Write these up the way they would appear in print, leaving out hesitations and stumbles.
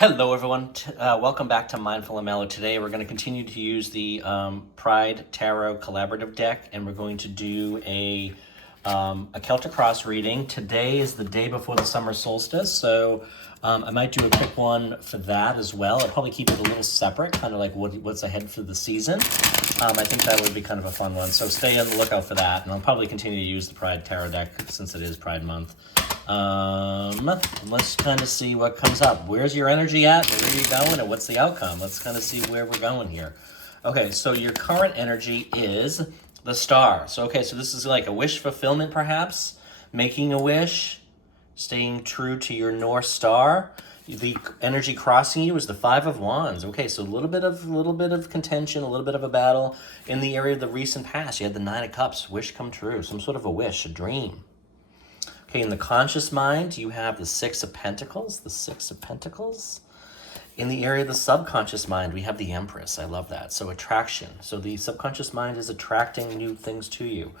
Hello, everyone. Welcome back to Mindful and Mellow. Today, we're going to continue to use the Pride Tarot Collaborative deck, and we're going to do a Celtic Cross reading. Today is the day before the summer solstice, so I might do a quick one for that as well. I'll probably keep it a little separate, kind of like what's ahead for the season. I think that would be kind of a fun one, so stay on the lookout for that, and I'll probably continue to use the Pride Tarot deck since it is Pride Month. Let's kind of see what comes up. Where's your energy at? Where are you going? And what's the outcome? Let's kind of see where we're going here. Okay, so your current energy is the Star. So this is like a wish fulfillment, perhaps. Making a wish, staying true to your North Star. The energy crossing you is the Five of Wands. Okay, so a little bit of contention, a little bit of a battle in the area of the recent past. You had the Nine of Cups, wish come true, some sort of a wish, a dream. Okay, in the conscious mind, you have the Six of Pentacles, In the area of the subconscious mind, we have the Empress. I love that. So attraction. So the subconscious mind is attracting new things to you.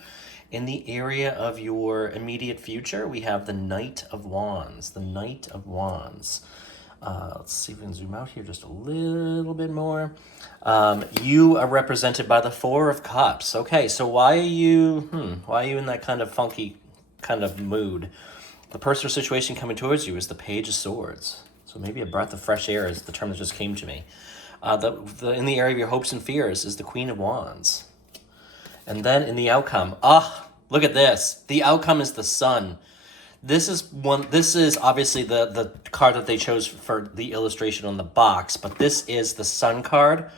In the area of your immediate future, we have the Knight of Wands, Let's see if we can zoom out here just a little bit more. You are represented by the Four of Cups. Okay, so why are you in that kind of funky kind of mood? The person or situation coming towards you is the Page of Swords. So maybe a breath of fresh air is the term that just came to me. In the area of your hopes and fears is the Queen of Wands. And then in the outcome, look at this. The outcome is the Sun. This is obviously the card that they chose for the illustration on the box, but this is the Sun card.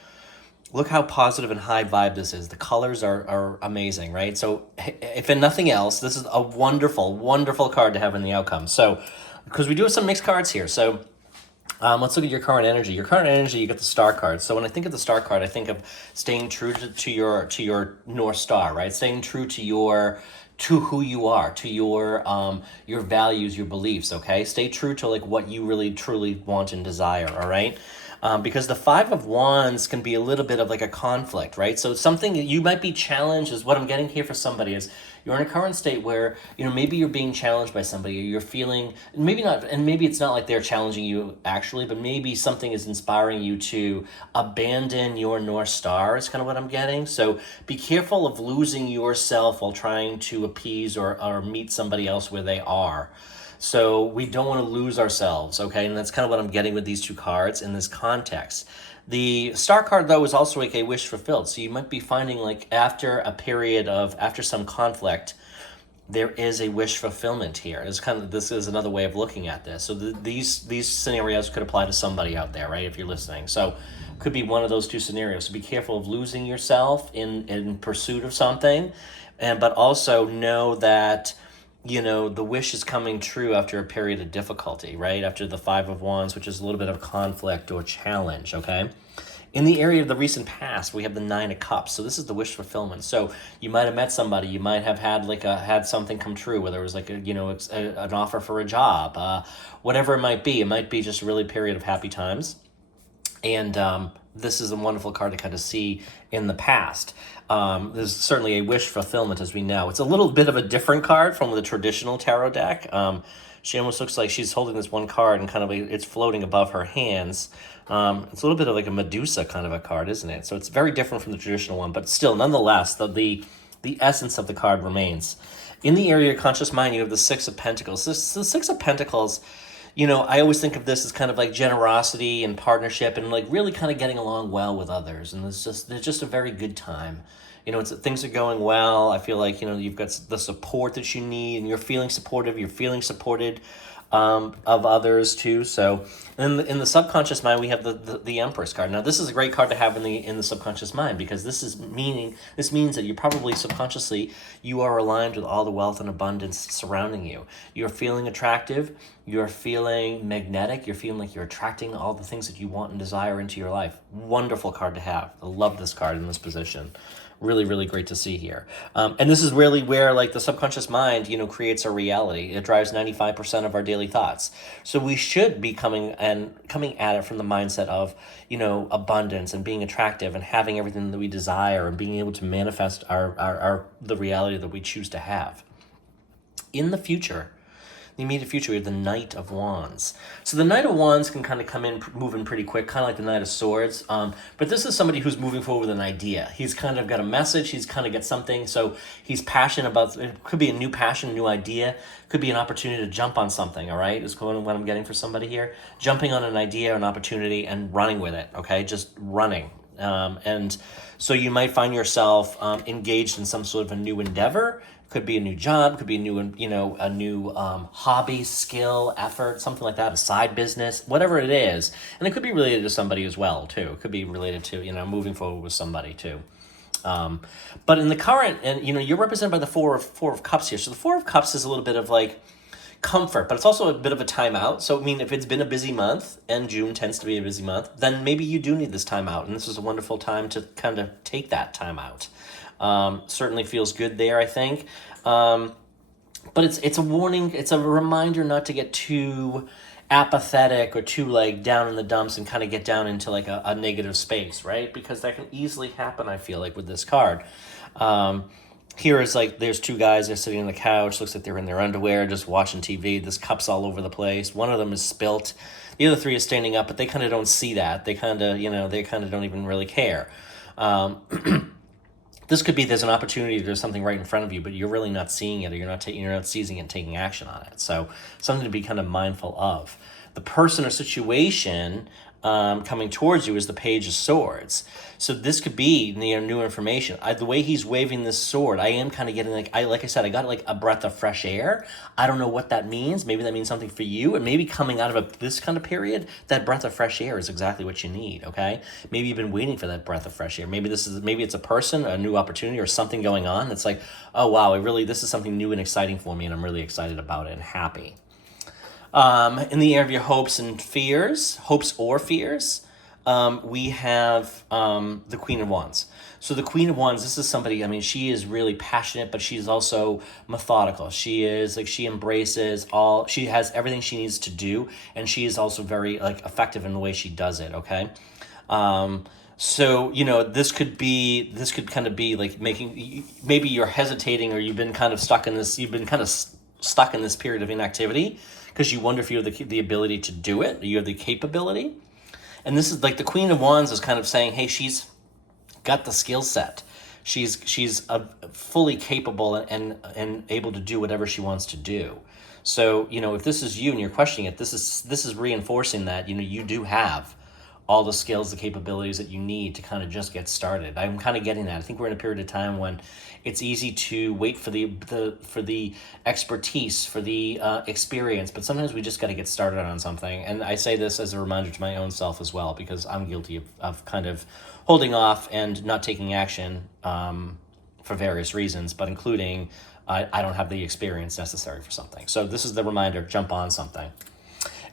Look how positive and high vibe this is. The colors are amazing, right? So if in nothing else, this is a wonderful, wonderful card to have in the outcome. So, because we do have some mixed cards here. So let's look at your current energy. Your current energy, you get the Star card. So when I think of the Star card, I think of staying true to your North Star, right? Staying true to who you are, to your values, your beliefs, okay? Stay true to like what you really truly want and desire, all right? Because the Five of Wands can be a little bit of like a conflict, right? So something you might be challenged is what I'm getting here for somebody is you're in a current state where, maybe you're being challenged by somebody, or you're feeling, maybe not, and maybe it's not like they're challenging you actually, but maybe something is inspiring you to abandon your North Star is kind of what I'm getting. So be careful of losing yourself while trying to appease or meet somebody else where they are. So we don't want to lose ourselves, okay? And that's kind of what I'm getting with these two cards in this context. The Star card, though, is also like a wish fulfilled. So you might be finding like after some conflict, there is a wish fulfillment here. This is another way of looking at this. So these scenarios could apply to somebody out there, right? If you're listening. So could be one of those two scenarios. So be careful of losing yourself in pursuit of something, but also know that the wish is coming true after a period of difficulty, right? After the Five of Wands, which is a little bit of conflict or challenge, okay? In the area of the recent past, we have the Nine of Cups. So this is the wish fulfillment. So you might have met somebody, you might have had had something come true, whether it was like an offer for a job, whatever it might be. It might be just a really period of happy times. And this is a wonderful card to kind of see in the past. There's certainly a wish fulfillment, as we know. It's a little bit of a different card from the traditional tarot deck. She almost looks like she's holding this one card and kind of it's floating above her hands. It's a little bit of like a Medusa kind of a card, isn't it? So it's very different from the traditional one, but still, nonetheless, the essence of the card remains. In the area of your conscious mind, you have the Six of Pentacles. The Six of Pentacles, I always think of this as kind of like generosity and partnership and like really kind of getting along well with others. And there's just a very good time. Things are going well. I feel like, you've got the support that you need and you're feeling supportive. You're feeling supported of others too. So in the subconscious mind, we have the Empress card. Now, this is a great card to have in the subconscious mind because this means that you probably subconsciously, you are aligned with all the wealth and abundance surrounding you. You're feeling attractive. You're feeling magnetic. You're feeling like you're attracting all the things that you want and desire into your life. Wonderful card to have. I love this card in this position. Really, really great to see here. And this is really where like the subconscious mind, creates our reality. It drives 95% of our daily thoughts. So we should be coming at it from the mindset of, abundance and being attractive and having everything that we desire and being able to manifest the reality that we choose to have. In the future, the immediate future, we have the Knight of Wands. So the Knight of Wands can kind of come in moving pretty quick, kind of like the Knight of Swords. But this is somebody who's moving forward with an idea. He's kind of got a message. He's kind of got something. So he's passionate about, it could be a new passion, a new idea. Could be an opportunity to jump on something, all right? Is what I'm getting for somebody here. Jumping on an idea, an opportunity, and running with it, okay? Just running. And so you might find yourself engaged in some sort of a new endeavor. Could be a new job, could be a new hobby, skill, effort, something like that, a side business, whatever it is. And it could be related to somebody as well, too. It could be related to, moving forward with somebody, too. But in the current, and you're represented by the four of Cups here. So the Four of Cups is a little bit of like comfort, but it's also a bit of a timeout. So, I mean, if it's been a busy month, and June tends to be a busy month, then maybe you do need this time out. And this is a wonderful time to kind of take that time out. Certainly feels good there, I think. But it's a warning, it's a reminder not to get too apathetic or too like down in the dumps and kind of get down into like a negative space, right? Because that can easily happen, I feel like, with this card. Here is like, there's two guys, they're sitting on the couch, looks like they're in their underwear, just watching TV. This cup's all over the place. One of them is spilt. The other three is standing up, but they kind of don't see that. They kind of, they kind of don't even really care. This could be there's an opportunity, there's something right in front of you, but you're really not seeing it, or you're not seizing it and taking action on it. So something to be kind of mindful of. The person or situation coming towards you is the Page of Swords. So this could be new information. The way he's waving this sword, I am kind of getting like I said, I got like a breath of fresh air. I don't know what that means. Maybe that means something for you, and maybe coming out of this kind of period, that breath of fresh air is exactly what you need. Okay, maybe you've been waiting for that breath of fresh air. Maybe it's a person, a new opportunity, or something going on that's like, oh wow, this is something new and exciting for me, and I'm really excited about it and happy. In the area of your hopes or fears, we have the Queen of Wands. So the Queen of Wands, this is somebody, I mean, she is really passionate, but she's also methodical. She is like, she has everything she needs to do, and she is also very like effective in the way she does it, okay? So, this could kind of be like maybe you're hesitating, or you've been kind of stuck in this period of inactivity, because you wonder if you have the ability to do it, or you have the capability. And this is like the Queen of Wands is kind of saying, hey, she's got the skill set. She's fully capable and able to do whatever she wants to do. So, if this is you and you're questioning it, this is reinforcing that, you do have all the skills, the capabilities that you need to kind of just get started. I'm kind of getting that. I think we're in a period of time when it's easy to wait for the expertise, for the experience, but sometimes we just got to get started on something. And I say this as a reminder to my own self as well, because I'm guilty of kind of holding off and not taking action for various reasons, but including I don't have the experience necessary for something. So this is the reminder, jump on something.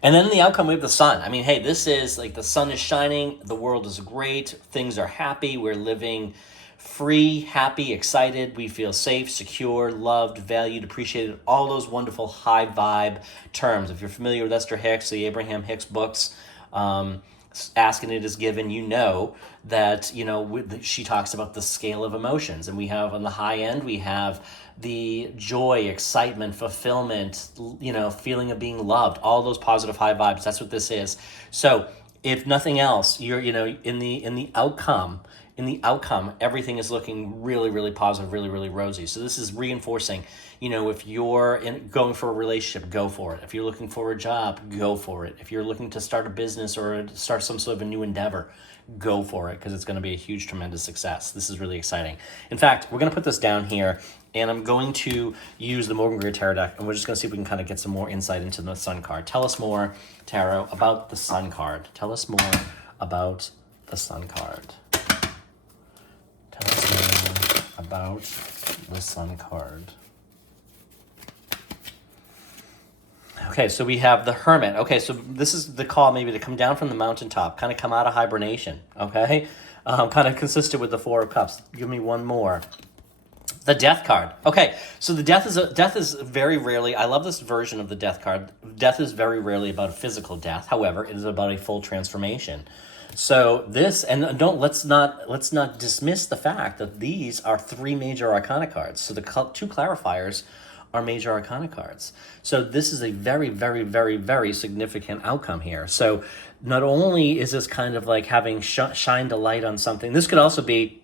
And then in the outcome, we have the sun. I mean, hey, this is like the sun is shining. The world is great. Things are happy. We're living free, happy, excited. We feel safe, secure, loved, valued, appreciated. All those wonderful high vibe terms. If you're familiar with Esther Hicks, the Abraham Hicks books, Ask and It Is Given, that, she talks about the scale of emotions. And we have on the high end, we have the joy, excitement, fulfillment, feeling of being loved, all those positive high vibes. That's what this is. So if nothing else, you're, in the outcome, everything is looking really, really positive, really, really rosy. So this is reinforcing, if you're going for a relationship, go for it. If you're looking for a job, go for it. If you're looking to start a business or start some sort of a new endeavor, go for it, because it's going to be a huge, tremendous success. This is really exciting. In fact, we're going to put this down here, and I'm going to use the Morgan Greer Tarot deck, and we're just going to see if we can kind of get some more insight into the Sun card. Tell us more, Tarot, about the Sun card. Tell us more about the Sun card. Tell us more about the Sun card. Okay, so we have the Hermit. Okay, so this is the call maybe to come down from the mountaintop, kind of come out of hibernation, okay? Kind of consistent with the Four of Cups. Give me one more. The Death card. Okay, so the death is very rarely, I love this version of the Death card. Death is very rarely about a physical death. However, it is about a full transformation. So this, and let's not dismiss the fact that these are three major arcana cards. So the two clarifiers are major arcana cards. So this is a very, very, very, very significant outcome here. So not only is this kind of like having shined a light on something, this could also be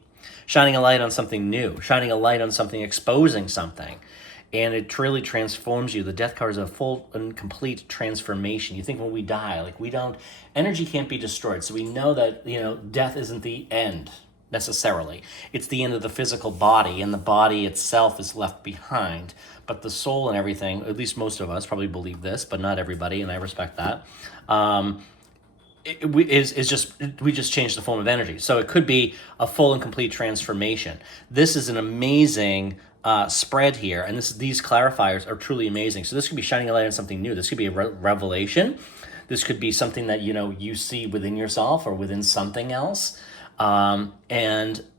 shining a light on something new, shining a light on something, exposing something. And it truly transforms you. The death card is a full and complete transformation. You think when we die, like energy can't be destroyed. So we know that, death isn't the end necessarily. It's the end of the physical body, and the body itself is left behind. But the soul and everything, at least most of us probably believe this, but not everybody, and I respect that. We just changed the form of energy. So it could be a full and complete transformation. This is an amazing spread here, and these clarifiers are truly amazing. So this could be shining a light on something new. This could be a revelation. This could be something that you see within yourself or within something else. And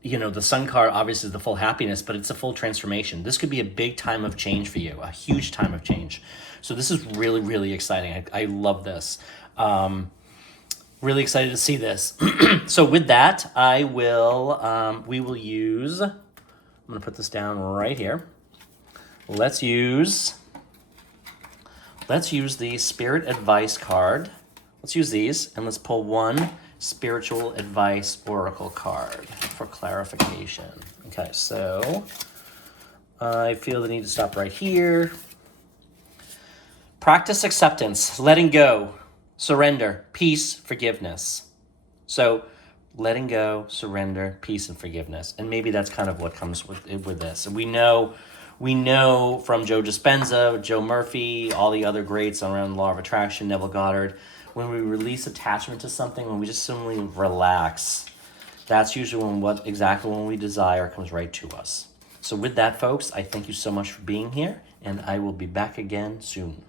the sun card obviously is the full happiness, but it's a full transformation. This could be a big time of change for you, a huge time of change. So this is really, really exciting. I love this. Really excited to see this. So with that, we will use, I'm going to put this down right here. Let's use the Spirit Advice card. Let's use these, and let's pull one Spiritual Advice Oracle card for clarification. Okay, so I feel the need to stop right here. Practice acceptance, letting go, surrender, peace, forgiveness. So letting go, surrender, peace, and forgiveness. And maybe that's kind of what comes with this. And we know from Joe Dispenza, Joe Murphy, all the other greats around Law of Attraction, Neville Goddard, when we release attachment to something, when we just simply relax, that's usually when we desire comes right to us. So with that, folks, I thank you so much for being here, and I will be back again soon.